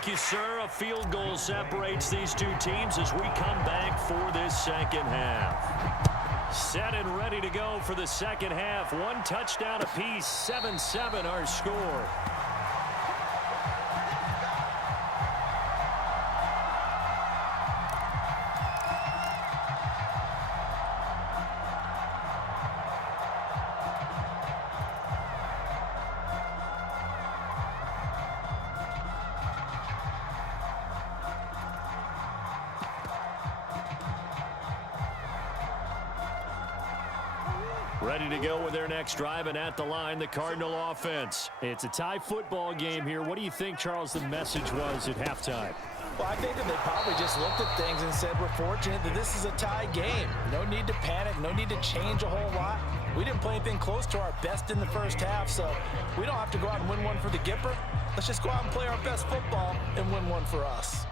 Thank you, sir. A field goal separates these two teams as we come back for this second half. Set and ready to go for the second half. One touchdown apiece, 7-7 our score. Ready to go with their next drive, and at the line, the Cardinal offense. It's a tie football game here. What do you think, Charles, the message was at halftime? Well, I think that they probably just looked at things and said, we're fortunate that this is a tie game. No need to panic, no need to change a whole lot. We didn't play anything close to our best in the first half, so we don't have to go out and win one for the Gipper. Let's just go out and play our best football and win one for us.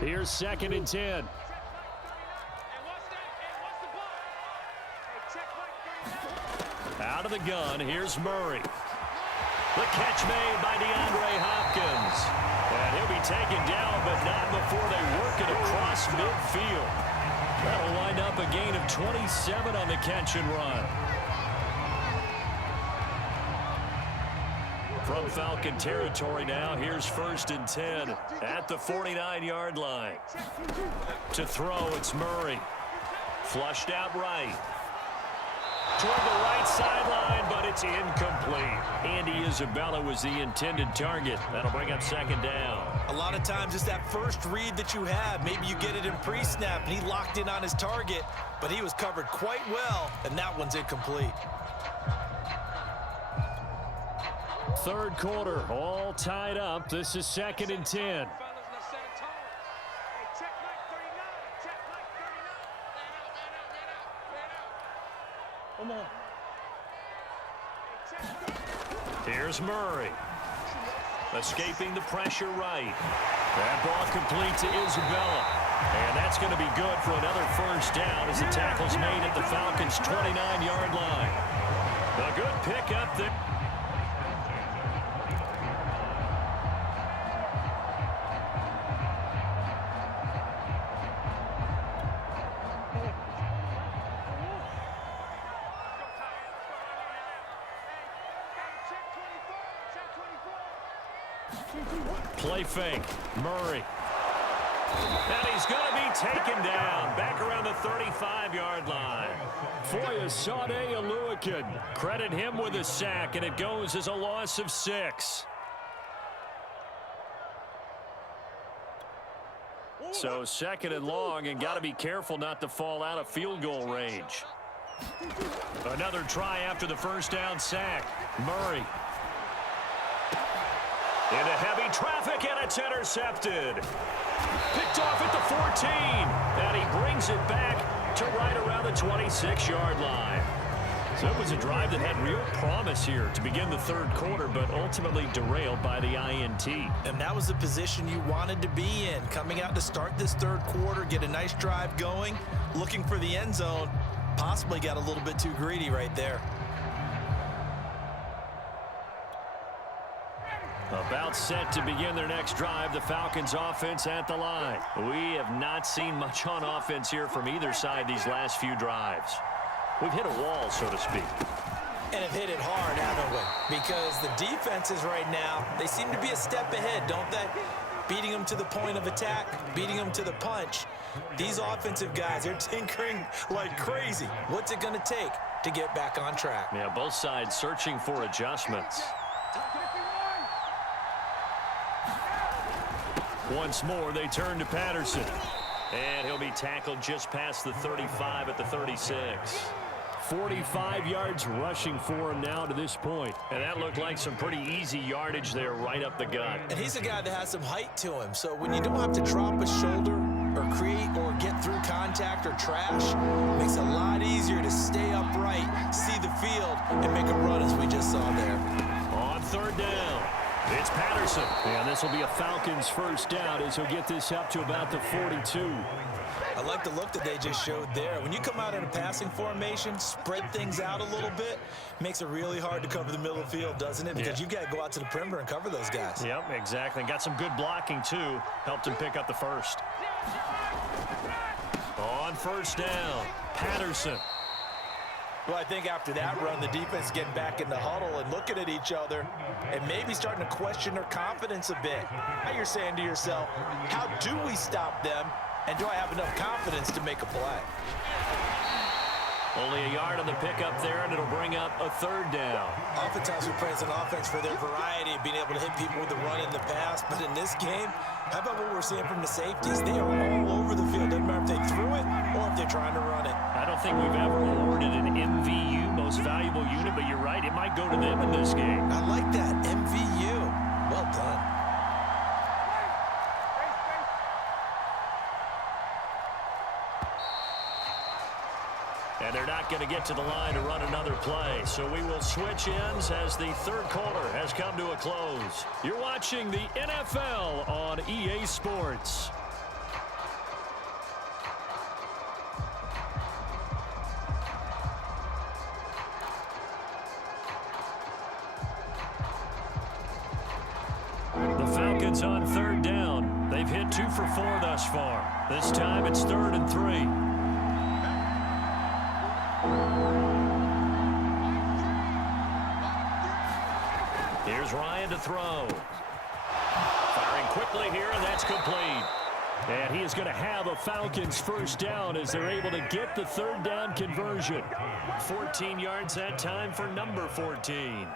Here's 2nd and 10. Out of the gun, here's Murray. The catch made by DeAndre Hopkins. And he'll be taken down, but not before they work it across midfield. That'll wind up a gain of 27 on the catch and run. From Falcon territory now, here's 1st and 10 at the 49-yard line. To throw, it's Murray. Flushed out right. Toward the right sideline, but it's incomplete. Andy Isabella was the intended target. That'll bring up 2nd down. A lot of times it's that first read that you have. Maybe you get it in pre-snap, and he locked in on his target, but he was covered quite well, and that one's incomplete. 3rd quarter, all tied up. This is 2nd and 10. Come on. Here's Murray. Escaping the pressure right. That ball complete to Isabella. And that's going to be good for another 1st down as the tackle's made at the Falcons' 29-yard line. A good pickup there. Play fake. Murray. And he's going to be taken down. Back around the 35-yard line. Foyesade Oluwakin. Credit him with a sack, and it goes as a loss of 6. So 2nd and long, and got to be careful not to fall out of field goal range. Another try after the 1st down sack. Murray. Into heavy traffic, and it's intercepted. Picked off at the 14, and he brings it back to right around the 26-yard line. So it was a drive that had real promise here to begin the 3rd quarter, but ultimately derailed by the INT. And that was the position you wanted to be in, coming out to start this 3rd quarter, get a nice drive going, looking for the end zone. Possibly got a little bit too greedy right there. About set to begin their next drive, the Falcons offense at the line. We have not seen much on offense here from either side these last few drives. We've hit a wall, so to speak. And have hit it hard, haven't we? Because the defenses right now, they seem to be a step ahead, don't they? Beating them to the point of attack, beating them to the punch. These offensive guys, they're tinkering like crazy. What's it going to take to get back on track? Yeah, both sides searching for adjustments. Once more, they turn to Patterson. And he'll be tackled just past the 35 at the 36. 45 yards rushing for him now to this point. And that looked like some pretty easy yardage there right up the gut. And he's a guy that has some height to him. So when you don't have to drop a shoulder or create or get through contact or trash, it makes it a lot easier easier to stay upright, see the field, and make a run as we just saw there. On third down, it's Patterson. And this will be a Falcons first down as he'll get this up to about the 42. I like the look that they just showed there. When you come out in a passing formation, spread things out a little bit, makes it really hard to cover the middle of the field, doesn't it? Because you've got to go out to the perimeter and cover those guys. Yep, exactly. Got some good blocking, too. Helped him pick up the first. On first down, Patterson. Well, I think after that run, the defense getting back in the huddle and looking at each other and maybe starting to question their confidence a bit. Now you're saying to yourself, how do we stop them? And do I have enough confidence to make a play? Only a yard on the pickup there, and it'll bring up a third down. Oftentimes we praise an offense for their variety of being able to hit people with the run in the pass. But in this game, how about what we're seeing from the safeties? They are all over the field. Doesn't matter if they threw it or if they're trying to run it. I don't think we've ever awarded an MVU, most valuable unit, but you're right. It might go to them in this game. I like that, MVU. Well done. And they're not going to get to the line to run another play. So we will switch ends as the third quarter has come to a close. You're watching the NFL on EA Sports. The Falcons on third down. They've hit 2 for 4 thus far. This time it's 3rd and 3. Here's Ryan to throw. Firing quickly here, and that's complete. And he is going to have a Falcons first down as they're able to get the third down conversion. 14 yards that time for number 14.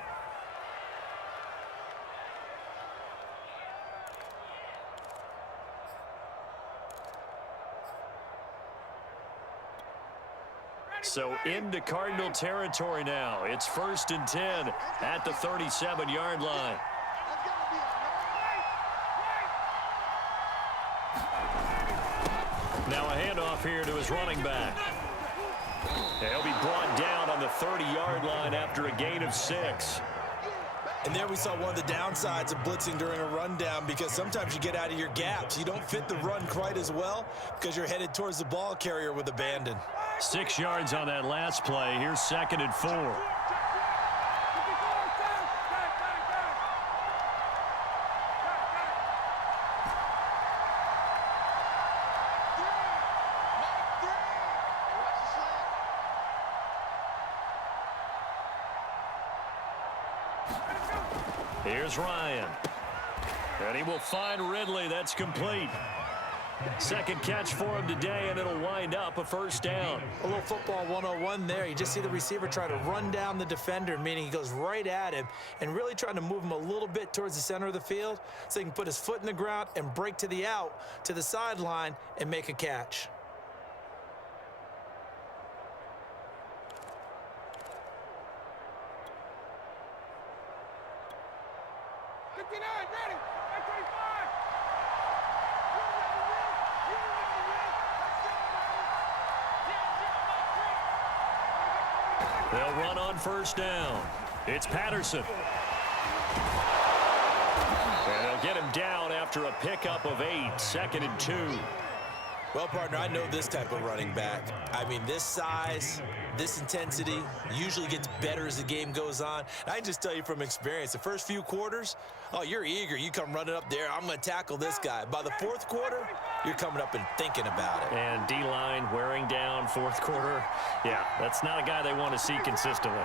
So into Cardinal territory now. It's 1st and 10 at the 37-yard line. Now a handoff here to his running back. He'll be brought down on the 30-yard line after a gain of 6. And there we saw one of the downsides of blitzing during a rundown, because sometimes you get out of your gaps. You don't fit the run quite as well because you're headed towards the ball carrier with abandon. 6 yards on that last play. Here's 2nd and 4. Here's Ryan. And he will find Ridley. That's complete. Second catch for him today, and it'll wind up a first down. A little football 101 there. You just see the receiver try to run down the defender, meaning he goes right at him and really trying to move him a little bit towards the center of the field so he can put his foot in the ground and break to the out, to the sideline, and make a catch. They'll run on first down. It's Patterson. And they'll get him down after a pickup of 8, 2nd and 2. Well, partner, I know this type of running back. I mean, this size, this intensity usually gets better as the game goes on. And I can just tell you from experience, the first few quarters, oh, you're eager. You come running up there, I'm going to tackle this guy. By the 4th quarter, you're coming up and thinking about it. And D-line wearing down 4th quarter. Yeah, that's not a guy they want to see consistently.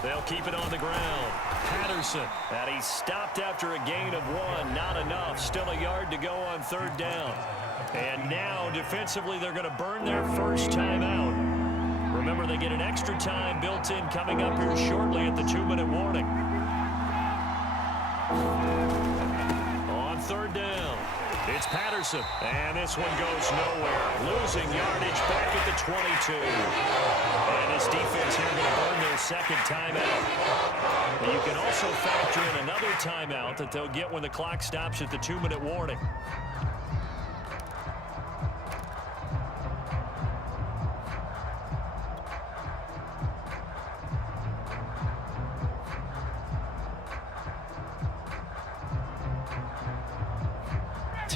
They'll keep it on the ground. Patterson, and he stopped after a gain of 1. Not enough. Still a yard to go on 3rd down. And now, defensively, they're going to burn their first timeout. Remember, they get an extra time built in coming up here shortly at the 2-minute warning. On 3rd down, it's Patterson, and this one goes nowhere. Losing yardage back at the 22. And this defense here going to burn their 2nd timeout. And you can also factor in another timeout that they'll get when the clock stops at the 2-minute warning.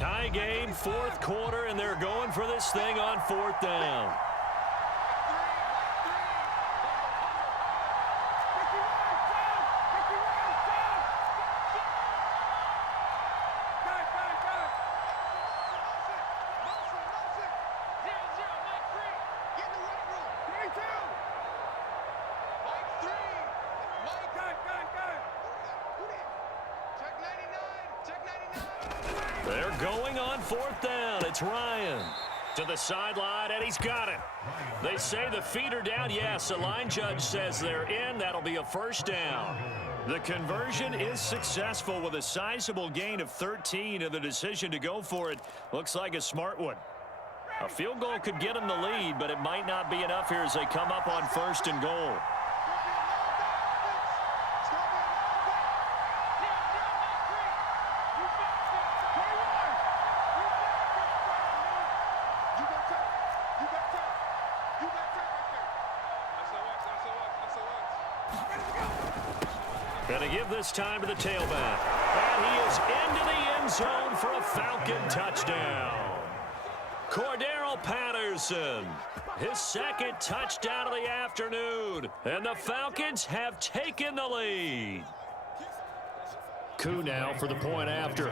Tie game, fourth quarter, and they're going for this thing on fourth down. They're going on fourth down. It's Ryan to the sideline, and he's got it. They say the feet are down. Yes, the line judge says they're in. That'll be a first down. The conversion is successful with a sizable gain of 13, and the decision to go for it looks like a smart one. A field goal could get them the lead, but it might not be enough here as they come up on first and goal. Going to give this time to the tailback. And he is into the end zone for a Falcon touchdown. Cordero Patterson, his second touchdown of the afternoon. And the Falcons have taken the lead. Koo now for the point after.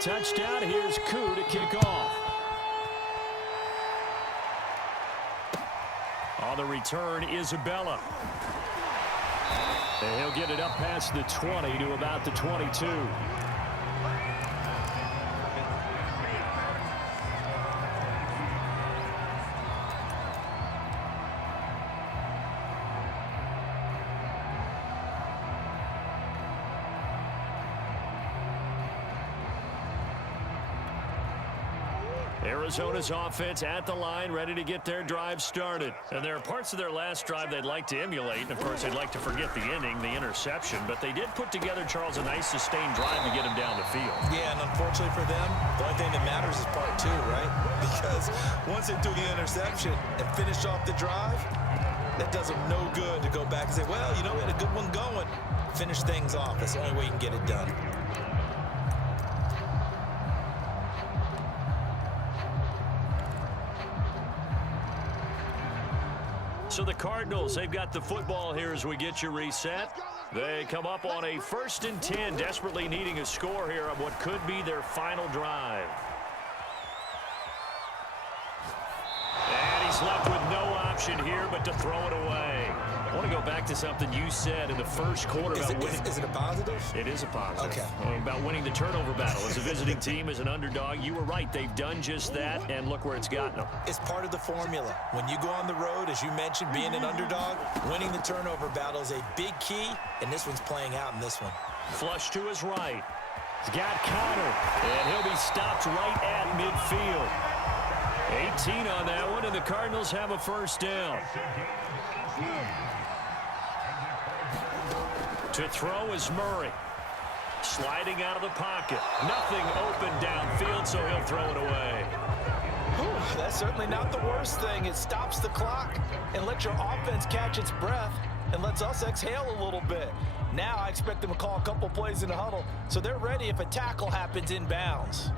Touchdown. Here's Koo to kick off. On the return, Isabella. And he'll get it up past the 20 to about the 22. Arizona's offense at the line, ready to get their drive started. And there are parts of their last drive they'd like to emulate. And, of course, they'd like to forget the inning, the interception. But they did put together, Charles, a nice sustained drive to get them down the field. Yeah, and unfortunately for them, the only thing that matters is part two, right? Because once they do the interception and finish off the drive, that does them no good to go back and say, well, you know, we had a good one going. Finish things off. That's the only way you can get it done. So the Cardinals, they've got the football here as we get you reset. They come up on a 1st and 10, desperately needing a score here on what could be their final drive. And he's left with no option here but to throw it away. I want to go back to something you said in the first quarter about winning. Is it a positive? It is a positive. Okay. About winning the turnover battle. As a visiting team, as an underdog, you were right. They've done just that, and look where it's gotten them. It's part of the formula. When you go on the road, as you mentioned, being an underdog, winning the turnover battle is a big key, and this one's playing out in this one. Flush to his right. He's got Connor, and he'll be stopped right at midfield. 18 on that one, and the Cardinals have a first down. To throw is Murray. Sliding out of the pocket. Nothing open downfield, so he'll throw it away. Whew, that's certainly not the worst thing. It stops the clock and lets your offense catch its breath and lets us exhale a little bit. Now I expect them to call a couple plays in the huddle, so they're ready if a tackle happens in bounds.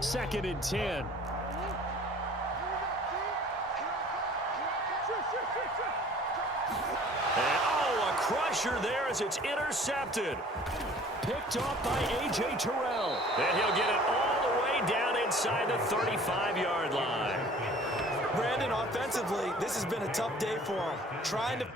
Second and 10. And, oh, a crusher there as it's intercepted. Picked off by A.J. Terrell. And he'll get it all the way down inside the 35-yard line. Brandon, offensively, this has been a tough day for him. Trying to